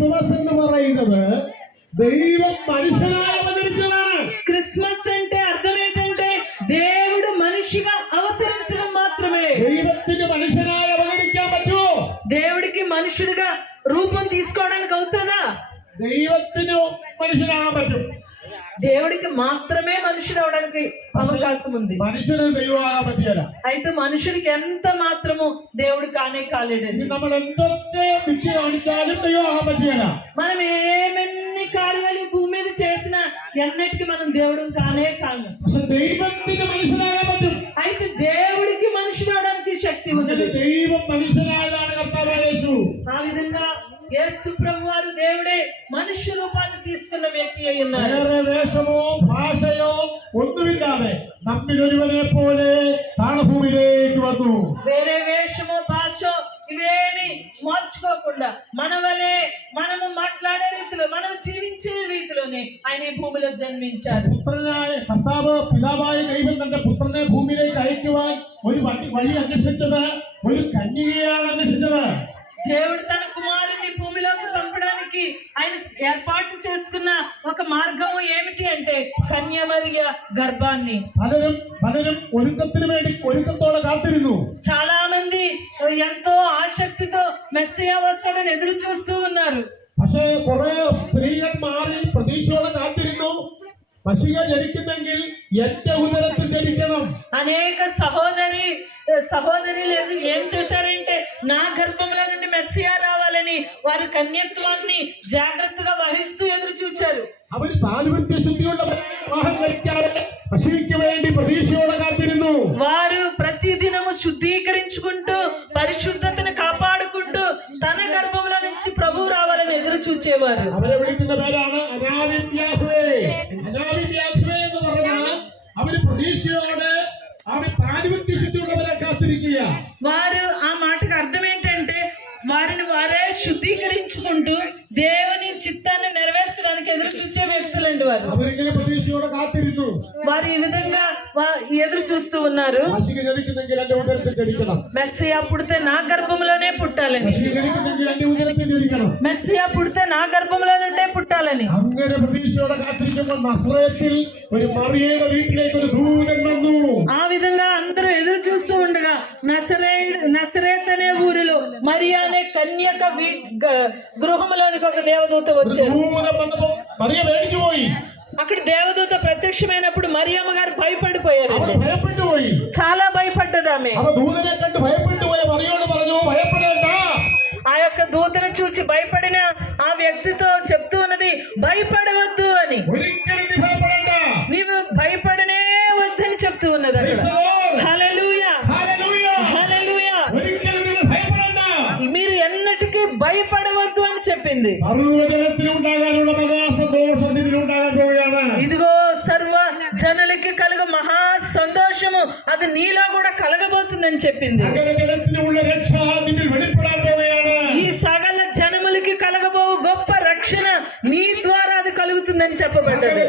Christmas എന്ന് പറയുന്നത് ദൈവം മനുഷ്യനായി അവതരിച്ചതാണ്. క్రిస్మస్ అంటే అర్థం ఏంటంటే దేవుడు మనిషిగా అవతరించడం మాత్రమే. ദൈവത്തിന് മനുഷ്യനായി അവതരിക്കാൻ പറ്റുമോ? దేవుడికి మనుషుడిగా రూపం తీసుకోవడానికి అవుతుందా? ദൈവത്തിന് മനുഷ്യനാകാൻ പറ്റും. దేవుడికి మాత్రమే మనుషుడు అవడానికి అవకాశం ఉంది. മനുഷ്യന് ദൈവമാകാൻ പറ്റിയല്ല. అయితే మనుషుడికి ఎంత మాత్రము దేవుడు కానే కాలేడండి. നമ്മൾ എന്തൊക്കെ വിദ്യ കാണിച്ചാലും ദൈവമാകാൻ പറ്റിയല്ല. మనం ఏమెన్ని కార్యాలు భూమి మీద చేసినా ఎన్నటికి మనం దేవుడు కానే కాను. പക്ഷെ ദൈവത്തിന് മനുഷ്യനാകാൻ പറ്റും. అయితే దేవుడికి మనుషుడు అవడానికి శక్తి ఉంది. ദൈവം മനുഷ്യനായതാണ് കർത്താവായ യേശു. ఆ విధంగా యేసు ప్రభువారు దేవుడే మనుష్య రూపాన్ని తీసుకున్న వ్యక్తి అయి ఉన్నారు. വേറെ വേഷമോ ഭാഷയോ ഒന്നുമില്ലാതെ നമ്മിലൊരുവനെ പോലെ താണഭൂമിയിലേക്ക് വന്നു. వేరే వేషమో భాష ఇవేమి మార్చుకోకుండా మన వలే మనము మాట్లాడే రీతిలో మనం జీవించే రీతిలోనే ఆయన ఈ భూమిలో జన్మించారు. പുത്രനായ കർത്താവ് പിതാവായ ദൈവം തന്റെ പുത്രനെ ഭൂമിയിലേക്ക് അയക്കുവാൻ ഒരു വഴി അന്വേഷിച്ചത് ഒരു കന്യകയാണ് അന്വേഷിച്ചത്. దేవుడు తన కుమారుని భూమిలోకి పంపడానికి ఆయన ఏర్పాటు చేసుకున్న ఒక మార్గం ఏమిటి అంటే కన్యమరియ గర్భాన్ని. പലരും ഒരുക്കത്തോടെ കാത്തിരുന്നു. చాలా మంది ఎంతో ఆసక్తితో మెస్సియా వస్తాడని ఎదురు చూస్తూ ఉన్నారు. പക്ഷേ കുറെ സ്ത്രീകൾ മാറി പ്രതീക്ഷയോടെ കാത്തിരുന്നു. മശിഹ ജനിക്കുന്നെങ്കിൽ എന്റെ ഉദരത്തിൽ ജനിക്കണം. అనేక సహోదరులు ఏం చేశారంటే నా గర్భంలో నుండి మెస్సియా రావాలని వారి కన్యత్వాన్ని జాగ్రత్తగా వహిస్తూ ఎదురు చూచారు. അവർ താല്പര്യശുദ്ധിയുള്ള വിവാഹം കഴിക്കാതെ മശിഹയ്ക്ക് വേണ്ടി പ്രതീക്ഷയോടെ കാത്തിരുന്നു. వారు ప్రతిదినము శుద్ధీకరించుకుంటూ పరిశుద్ధతను కాపాడుకుంటూ తన గర్భంలో నుంచి ప్రభు రావాలని ఎదురు చూచేవారు. അവരെ വിളിക്കുന്ന പേരാണ് അനാവിദ്യാഹുവേ. അനാവിദ്യാഹുവേ എന്ന് പറഞ്ഞാൽ അവര് പ്രതീക്ഷയോടെ അവർ താല്പര്യശുദ്ധിയുള്ളവരെ കാത്തിരിക്കുക. వారు ఆ మాటకు అర్థం ఏంటంటే వారిని వారే శుద్ధీకరించుకుంటూ దేవుని చిత్తాన్ని నెరవేర్చడానికి ఎదురు చూసే వ్యక్తులండి వారు. അവരിങ്ങനെ പ്രതീക്ഷയോടെ കാത്തിരുന്നു. వారు ఈ విధంగా ఎదురు చూస్తూ ఉన్నారు. മശിഹ ജനിക്കുന്നെങ്കിൽ എന്റെ ഉദരത്തിൽ ജനിക്കണം. మెస్సియా పుడితే నా గర్భంలోనే పుట్టాలని. മശിഹ ജനിക്കുന്നെങ്കിൽ എന്റെ ഉദരത്തിൽ ജനിക്കണം. మెస్సియా పుడితే నా గర్భంలో నుండే పుట్టాలని. അങ്ങനെ പ്രതീക്ഷയോടെ കാത്തിരിക്കുമ്പോൾ നസറേത്തിൽ ഒരു മറിയയുടെ വീട്ടിലേക്ക് ഒരു ദൂതൻ വന്നു. ఆ విధంగా అందరూ ఎదురు చూస్తూ ఉండగా నసరేత్ అనే ఊరిలో మరియా అనే కన్యక గృహంలోనికి ఒక దేవదూత వచ్చారు. మరియ వేడిచిపోయి అక్కడ దేవదూత ప్రత్యక్షమైనప్పుడు మరియమ్మ గారు భయపడిపోయారు. భయపడిపోయి చాలా భయపడ్డది ఆమె. దూతనే కంటే భయపడిపోయి మరియోడు പറഞ്ഞു భయపడేట. ఆ యొక్క దూతను చూసి భయపడిన ఆ వ్యక్తితో చెప్తూ ఉన్నది భయపడవద్దు అని. నీవు భయపడనే వద్దని చెప్తూ ఉన్నది అక్కడ. హల్లెలూయా హల్లెలూయా. మీరు ఎన్నటికీ భయపడవద్దు అని చెప్పింది. ఇదిగో సర్వ జనులకి కలుగు మహా సంతోషము అది నీలో కూడా కలగబోతుందని చెప్పింది. ఈ సకల జనములకి కలగబో గొప్ప రక్షణ నీ ద్వారా అది కలుగుతుందని చెప్పబడ్డది.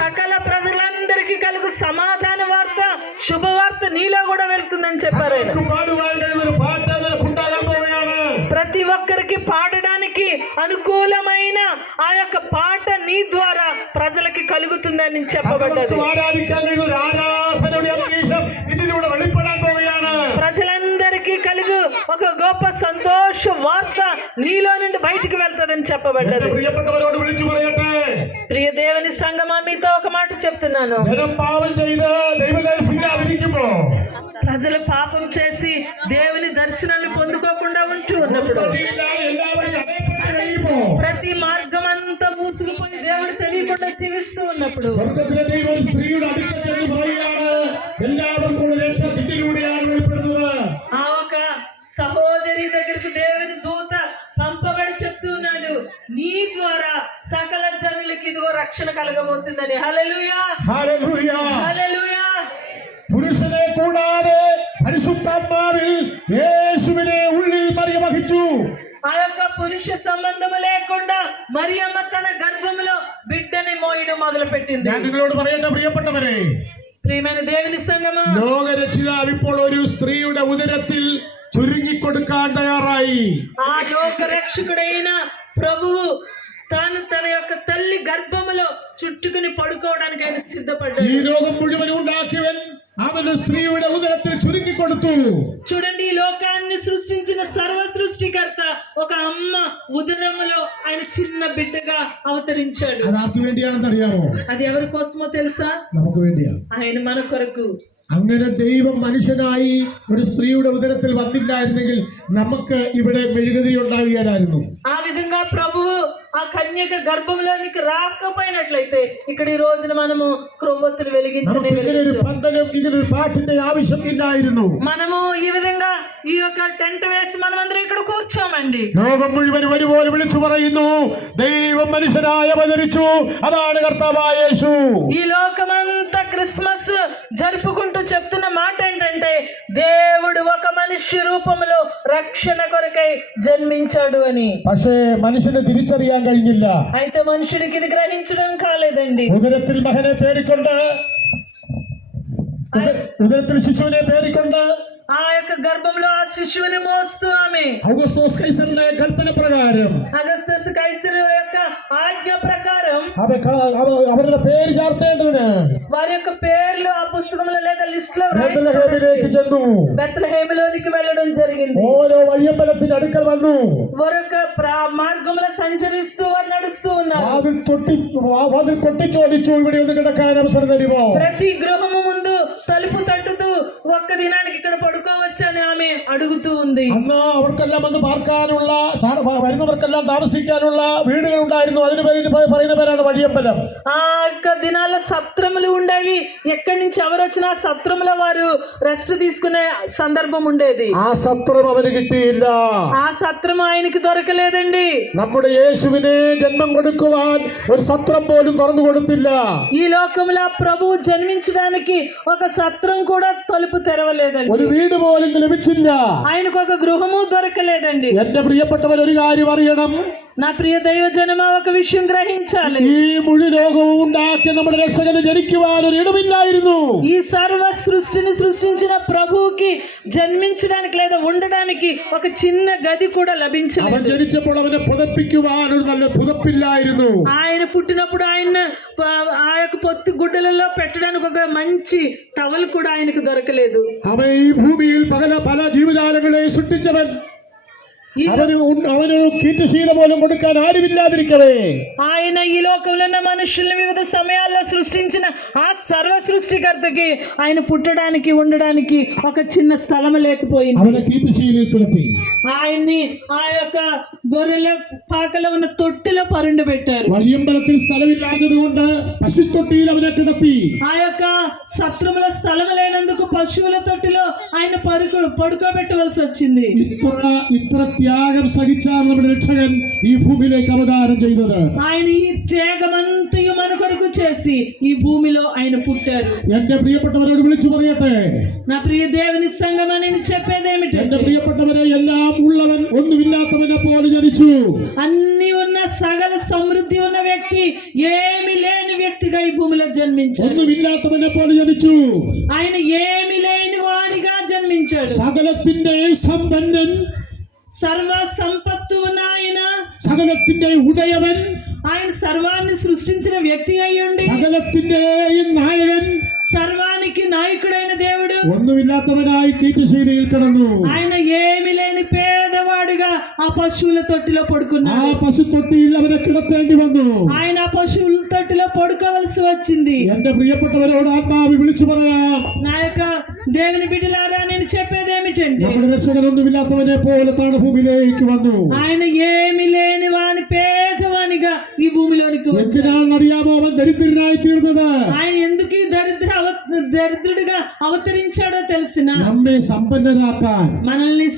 సకల ప్రజలందరికీ కలుగు సమాధాన వార్త శుభవార్త నీలో కూడా వెళ్తుందని చెప్పారు. ప్రతి ఒక్కరికి పాడడానికి అనుకూలమైన ఆ యొక్క పాట నీ ద్వారా ప్రజలకి కలుగుతుందని చెప్పబడ్డది. ప్రజలందరికీ కలుగు ఒక గొప్ప సంతోష వార్త నీలో నుండి బయటికి వెళ్తాదని చెప్పబడ్డది. ప్రియ దేవుని సంగమా మీతో ఒక మాట చెప్తున్నాను. ప్రజలు పాపం చేసి దేవుని దర్శనాన్ని పొందుకోకుండా ఉంటూ ఉన్నప్పుడు ప్రతి మార్గం అంతా మూసుకుపోయి దేవుడు తెలియకుండా జీవిస్తూ ఉన్నప్పుడు ఆ ఒక సహోదరి దగ్గరికి దేవుని దూత పంపబడి చెప్తూ ఉన్నాడు నీ ద్వారా సకల జనులకి ఇదిగో రక్షణ కలగబోతుందని. హల్లెలూయా హల్లెలూయా. പുരുഷനെ കൂടാതെ പരിശുദ്ധാത്മാവിൽ യേശുവിനെ ഉള്ളിൽ മറിയ വഹിച്ചു. ఆ యొక్క పురుష సంబంధము లేకుండా మరియమ్మ తన గర్భంలో బిడ్డని మోయడం మొదలు పెట్టింది. ഞാൻ നിങ്ങളോട് പറയട്ടെ പ്രിയപ്പെട്ടവരെ, ప్రియమైన దేవుని సంగమా, ലോകരക്ഷിതാവ് ഇപ്പോൾ ഒരു സ്ത്രീയുടെ ഉദരത്തിൽ ചുരുങ്ങിക്കൊടുക്കാൻ തയ്യാറായി. ఆ లోకరక్షకుడైన ప్రభువు తాను తన యొక్క తల్లి గర్భములో చుట్టుకుని పడుకోవడానికి ఆయన ഈ సిద్ధపడ్డాడు. ലോകം മുഴുവൻ ഉണ്ടാക്കിയവൻ അവന് സ്ത്രീയുടെ ഉദരത്തിൽ ചുരുങ്ങിക്കൊടുത്തു. చూడండి, ఈ లోకాన్ని సృష్టించిన సర్వ సృష్టికర్త ఒక అమ్మ ఉదరములో ఆయన చిన్న బిడ్డగా అవతరించాడు. അത് ആർക്ക് വേണ്ടിയാണെന്ന് അറിയാമോ? అది ఎవరి కోసమో తెలుసా? നമുക്ക് വേണ്ടിയാണ്. ఆయన మన కొరకు. അങ്ങനെ ദൈവം മനുഷ്യനായി ഒരു സ്ത്രീയുടെ ഉദരത്തിൽ വന്നില്ലായിരുന്നെങ്കിൽ നമുക്ക് ഇവിടെ മെഴുകുതിരി ഉണ്ടാകുകയായിരുന്നു. ఆ విధంగా ప్రభువు ఆ కన్యక గర్భంలోనికి రాకపోయినట్లయితే ఇక్కడ ఈ రోజున మనము క్రొవ్వొత్తులు നമുക്ക് ഇങ്ങനെ ഒരു പന്തലും ഇങ്ങനെ ഒരു പാട്ടിന്റെ ആവശ്യം ഇല്ലായിരുന്നു. మనము ఈ విధంగా ఈ యొక్క టెంట్ వేసి మనమందరం ఇక్కడ కూర్చోమండి. ലോകം മുഴുവൻ ഒരുപോലെ വിളിച്ചു പറയുന്നു, ദൈവം മനുഷ്യനായി അവതരിച്ചു, അതാണ് കർത്താവായ യേശു. ఈ లోకమంతా క్రిస్మస్ జరుపుకుంటూ చెప్తున్న మాట ఏంటంటే దేవుడు ఒక మనిషి రూపంలో రక్షణ కొరకై జన్మించాడు అని. പക്ഷേ മനുഷ്യന് തിരിച്ചറിയാൻ കഴിഞ്ഞില്ല. అయితే మనుషుడికి ఇది గ్రహించడం కాలేదండి. ഉദരത്തിൽ മകനെ പേടിക്കൊണ്ട്, ഉദരത്തിൽ ശിശുവിനെ പേടിക്കൊണ്ട് ఆ యొక్క గర్భంలో ఆ శిశువుని మోస్తూ ఆమె ഔഗുസ്തോസ് കൈസറിന്റെ കൽപ്പന പ്രകാരം, అగస్తస్ కైసరు యొక్క ఆజ్ఞ ప్రకారం അവരുടെ പേര് ചേർത്തേണ്ടതിന് వారి యొక్క పేర్లు ఆ పుస్తకంలో లేదా లిస్ట్ లో ബേത്ലഹേമിലേക്ക് ചെന്നു. బెత్లెహేములోనికి వెళ్ళడం జరిగింది. ഓരോ വഴിയമ്പലത്തിന്റെ അടുക്കൽ വന്നു. వారొక మార్గంలో సంచరిస్తూ వారు నడుస్తూ ఉన్నారు. വാതിൽ കൊട്ടിച്ചോടിച്ചു, ഇവിടെ ഒന്ന് കിടക്കാൻ അവസരം തരുമോ? ప్రతి గృహము ముందు తలుపు తట్టుతూ ఒక్క దినానికి ఇక్కడ పడుకోవచ్చని ఆమె అడుగుతూ ఉంది. അന്ന് അവർക്കെല്ലാം വന്ന് പാർക്കാനുള്ള, വരുന്നവർക്കെല്ലാം താമസിക്കാനുള്ള വീടുകൾ ഉണ്ടായിരുന്നു. അതിന് പറയുന്ന പേരാണ് വഴിയമ്പലം. ఆ యొక్క దినాల సత్రములు ఉండేవి. ఎక్కడి నుంచి ఎవరు వచ్చినా సత్రములో వారు రెస్ట్ తీసుకునే సందర్భం ఉండేది. ആ സത്രം അവന് കിട്ടിയില്ല. ఆ సత్రం ఆయనకి దొరకలేదండి. നമ്മുടെ യേശുവിനെ ജന്മം കൊടുക്കുവാൻ ഒരു സത്രം പോലും തുറന്നു കൊടുത്തില്ല. ఈ లోకంలో ప్రభువు జన్మించడానికి ఒక సత్రం కూడా తలుపు తెరవలేదండి. ഒരു വീട് പോലും ലഭിച്ചില്ല. ఆయనకు ఒక గృహము దొరకలేదండి. എന്റെ പ്രിയപ്പെട്ടവർ, ഒരു കാര്യം അറിയണം. నా ప్రియ దైవ జనమా, ఒక విషయం గ్రహించాలి. ഈ മുഴു ലോകവും ഉണ്ടാക്കിയ നമ്മുടെ രക്ഷകന് ജനിക്കുവാൻ ഒരു ഇടമില്ലായിരുന്നു. ఈ సర్వ సృష్టిని సృష్టించిన ప్రభువుకి జన్మించడానికి లేదా ఉండడానికి ఒక చిన్న గది కూడా അവൻ లభించలేదు. ജനിച്ചപ്പോൾ അവനെ പുതപ്പിക്കുവാൻ ഒരു നല്ല പുതപ്പില്ലായിരുന്നു. ఆయన పుట్టినప్పుడు ఆయన ఆ యొక్క పొత్తి గుడ్డలలో పెట్టడానికి ఒక మంచి టవల్ కూడా ఆయనకు దొరకలేదు. അവൻ ഈ ഭൂമിയിൽ പല ജീവജാലങ്ങളെ സൃഷ്ടിച്ചവൻ. അവന് കീറ്റശീല പോലും കൊടുക്കാൻ ആരുമില്ലാതിരിക്കവേ ఆయన ఈ లోకంలో ఉన్న మనుషుల్ని వివిధ సమయాల్లో సృష్టించిన ఆ సర్వ సృష్టికర్తకి ఆయన పుట్టడానికి ఉండడానికి ఒక చిన్న స్థలం లేకపోయింది. അവനെ കീറ്റശീലയിൽ കിടത്തി. ఆయన్ని ఆ యొక్క గొర్రెల పాకలో ఉన్న తొట్టిలో పరుండి పెట్టారు. വഴിയമ്പലത്തിൽ സ്ഥലമില്ലാത്തത് കൊണ്ട് പശുത്തൊട്ടിയിൽ അവനെ കിടത്തി. ఆ యొక్క సత్రములో స్థలం లేనందుకు పశువుల తొట్టిలో ఆయన పడుకోబెట్టవలసి వచ్చింది. ഇത്ര ത്യാഗം സഹിച്ചാണ് നമ്മുടെ രക്ഷകൻ ഈ ഭൂമിയിലേക്ക് അവതാരം ചെയ്തത്. ఆయన ఈ త్యాగమంతయు మన కొరకు చేసి ఈ భూమిలో ఆయన పుట్టారు. എന്റെ പ്രിയപ്പെട്ടവരോട് വിളിച്ചു പറയട്ടെ, నా ప్రియ దేవుని సంగమా, నేను చెప్పేది എന്റെ ఏమిటంటే പ്രിയപ്പെട്ടവരെ, എല്ലാം ഉള്ളവൻ ഒന്നുമില്ലാത്തവനെ പോലെ ജനിച്ചു. అన్ని ఉన్న సకల సమృద్ధి ఉన్న వ్యక్తి ఏమి లేని వ్యక్తిగా ఈ భూమిలో జన్మించాడు. ഒന്നുമില്ലാത്തവനെ പോലെ ജനിച്ചു. ఆయన ఏమి లేని వాడిగా జన్మించాడు. സകലത്തിന്റെ സമ്പന്നൻ, సర్వ సంపత్తు ఉన్న ఆయన, സകലത്തിന്റെ ഉടയവൻ, ఆయన సర్వాన్ని సృష్టించిన వ్యక్తి అయ్యుండి സകലത്തിന്റെയും നായകൻ, సర్వానికి నాయకుడైన దేవుడు ഒന്നുമില്ലാത്തവനായി കീറ്റശീലയിൽ കിടന്നു. ఆయన ఏమి లేని పేదవాడుగా ఆ పశువుల తొట్టిలో ആ పడుకున్నాడు. പശുത്തൊട്ടിയിൽ അവനെ കിടത്തേണ്ടി വന്നു. ఆయన ఆ పశువుల తొట్టిలో పడుకోవలసి వచ్చింది. എന്റെ പ്രിയപ്പെട്ടവരോട് ആത്മാവി വിളിച്ചു പറയാം, నా యొక్క దేవుని బిడ్డలారా, నేను చెప్పేది ఏమిటంటే നമ്മുടെ രക്ഷകൻ ഒന്നുമില്ലാത്തവനെ പോലെ താണ് ഭൂമിയിലേക്ക് വന്നു. ఆయన ఏమి లేని వాని పేదవానిగా ఈ భూమిలోనికి వచ్చాడు. എന്തിനാണെന്നറിയാമോ അവൻ ദരിദ്രനായി തീർന്നത്? ఆయన ఎందుకు ఈ దరిద్రుడిగా అవతరించాడో తెలిసిన നമ്മെ സമ്പന്നരാക്കാൻ, మనల్ని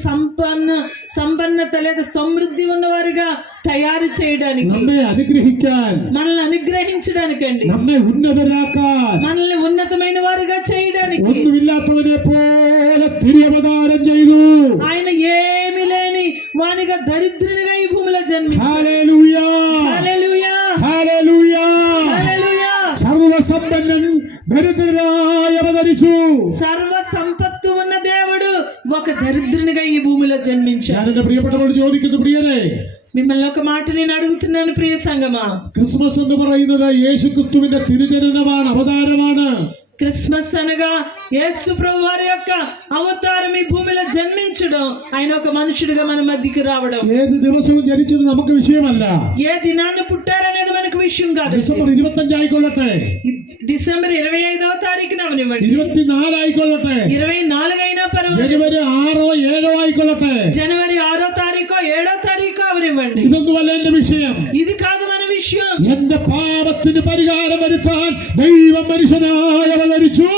సంపన్నత లేదా సమృద్ధి ఉన్నవారుగా తయారు చేయడానికి, നമ്മെ അനുഗ്രഹിക്കാൻ, మనల్ని అనుగ్రహించడానికండి, നമ്മെ ഉന്നതരാക്കാൻ, మనల్ని ఉన్నతమైన వారుగా చేయడానికి ഒന്നുമില്ലാത്തവനെ പോലെ തിരിയവതാരം ചെയ്തു. ఆయన ఏమి లేని వానిగా దరిద్రునిగా ఈ భూమిలో జన్మించాడు. ഹല്ലേലൂയ, హల్లెలూయా, ഹല്ലേലൂയ. హల్లెలూయా. സർവസമ്പന്നൻ ദരിദ്രനായി അവതരിച്ചു. సర్వ సంపత్తు ఉన్న దేవుడు ఒక ఒక దరిద్రునిగా ఈ భూమిలో జన్మించాడు. ഞാൻ എന്റെ പ്രിയപ്പെട്ടവരോട് ചോദിക്കുന്നു, പ്രിയരെ, మిమ్మల్ని ఒక మాట నేను అడుగుతున్నాను ప్రియ సంగమా. ക്രിസ്മസ് എന്ന് പറയുന്നത് യേശു ക്രിസ്തുവിന്റെ തിരുജനനമാണ്, അവതാരമാണ്. క్రిస్మస్ అనగా యేసు ప్రభు వారి యొక్క అవతారం ఈ భూమిలో జన్మించడం, ఆయన ఒక మనుషుడిగా మన మధ్యకి రావడం. ഏത് ദിവസവും ജനിച്ചത് നമുക്ക് വിഷയമല്ല. ఏ దినాన్ని పుట్టారనేది మనకు విషయం కాదు. ഡിസംബർ 25 ആയിക്കൊള്ളട്ടെ, డిసెంబర్ 25వ తారీఖున అవనివ్వండి, 24 ആയിക്കൊള്ളട്ടെ, 24 అయినా పర్వాలేదు, ജനുവരി 6 7 ആയിക്കൊള്ളട്ടെ, జనవరి 6వ తారీఖు 7వ తారీఖు అవనివ్వండి, ഇതൊന്നുമല്ല എന്റെ വിഷയം. ఇది కాదు మన విషయం. എന്റെ പാപത്തിന് പരിഹാരം വരുത്താൻ ദൈവം മനുഷ്യനായി അവതരിച്ചു.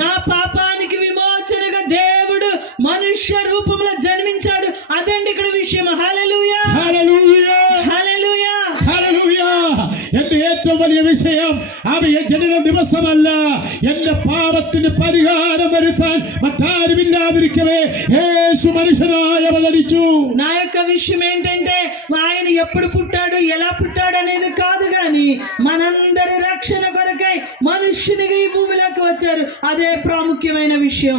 నా పాపానికి విమోచనగా దేవుడు మనుష్య రూపంలో జన్మించాడు. అదండి ఇక్కడ విషయం. హల్లెలూయా, ഹല്ലേലൂയ, హల్లెలూయా. ഹല്ലേലൂയ. എന്റെ ഏറ്റവും വലിയ വിഷയം ആ ജനന ദിവസമല്ല, എന്റെ പാപത്തിന് പരിഹാരം വരുത്താൻ മറ്റാരുമില്ലാതിരിക്കവേ യേശു മനുഷ്യനായി അവതരിച്ചു. నా యొక్క విషయం ఏంటంటే ఆయన ఎప్పుడు పుట్టాడు, ఎలా పుట్టాడు అనేది కాదు, కానీ మనందరి రక్షణ కొరకై మనుష్యునిగా ఈ భూమిలోకి వచ్చారు. అదే ప్రాముఖ్యమైన విషయం.